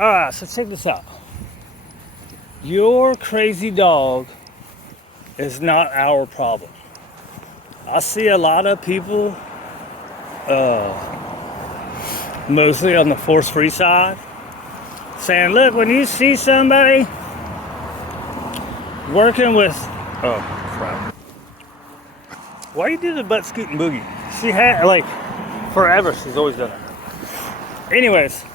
Alright, so check this out. Your crazy dog is not our problem. I see a lot of people, mostly on the force-free side, saying, look, when you see somebody working with, oh crap. Why you do the butt scooting boogie? She had, like, forever she's always done it. Anyways,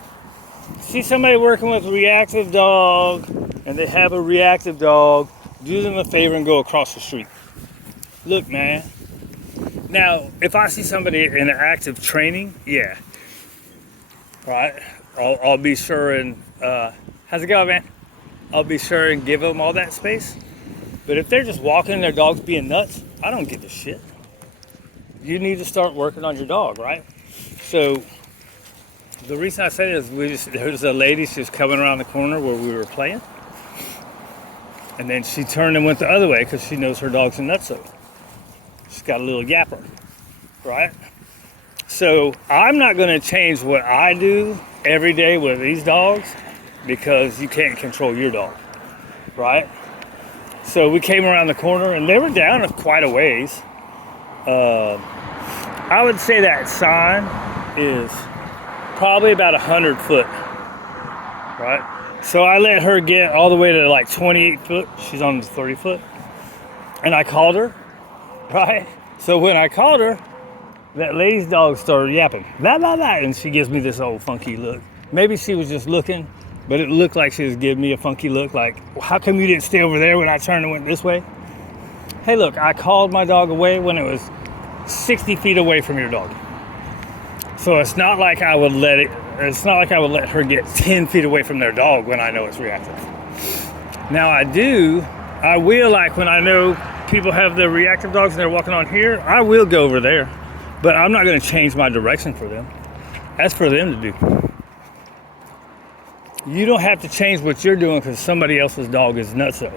see somebody working with a reactive dog and they have a reactive dog, do them a favor and go across the street. Look, man. Now, if I see somebody in active training, yeah. Right? I'll be sure and, how's it going, man? I'll be sure and give them all that space. But if they're just walking and their dog's being nuts, I don't give a shit. You need to start working on your dog, right? So, the reason I say this is there was a lady, she was coming around the corner where we were playing. And then she turned and went the other way because she knows her dog's a nutso. She's got a little yapper, right? So I'm not going to change what I do every day with these dogs because you can't control your dog, right? So we came around the corner and they were down quite a ways. I would say that sign is probably about 100 foot, right? So I let her get all the way to like 28 foot. She's on 30 foot. And I called her, right? So when I called her, that lady's dog started yapping. Blah, blah, blah. And she gives me this old funky look. Maybe she was just looking, but it looked like she was giving me a funky look. Like, how come you didn't stay over there when I turned and went this way? Hey, look, I called my dog away when it was 60 feet away from your dog. So it's not like I would let her get 10 feet away from their dog when I know it's reactive. Now I will, like when I know people have their reactive dogs and they're walking on here, I will go over there. But I'm not going to change my direction for them. That's for them to do. You don't have to change what you're doing because somebody else's dog is nutso.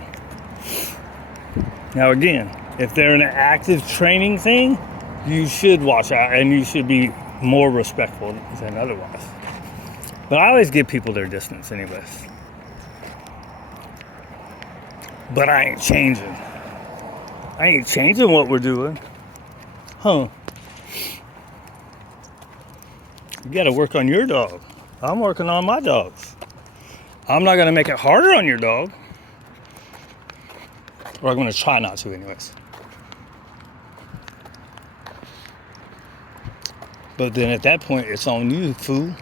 Now again, if they're in an active training thing, you should watch out and you should be more respectful than otherwise. But I always give people their distance anyways. But I ain't changing. I ain't changing what we're doing. Huh. You gotta work on your dog. I'm working on my dogs. I'm not gonna make it harder on your dog. Or I'm gonna try not to anyways. But then at that point, it's on you, fool.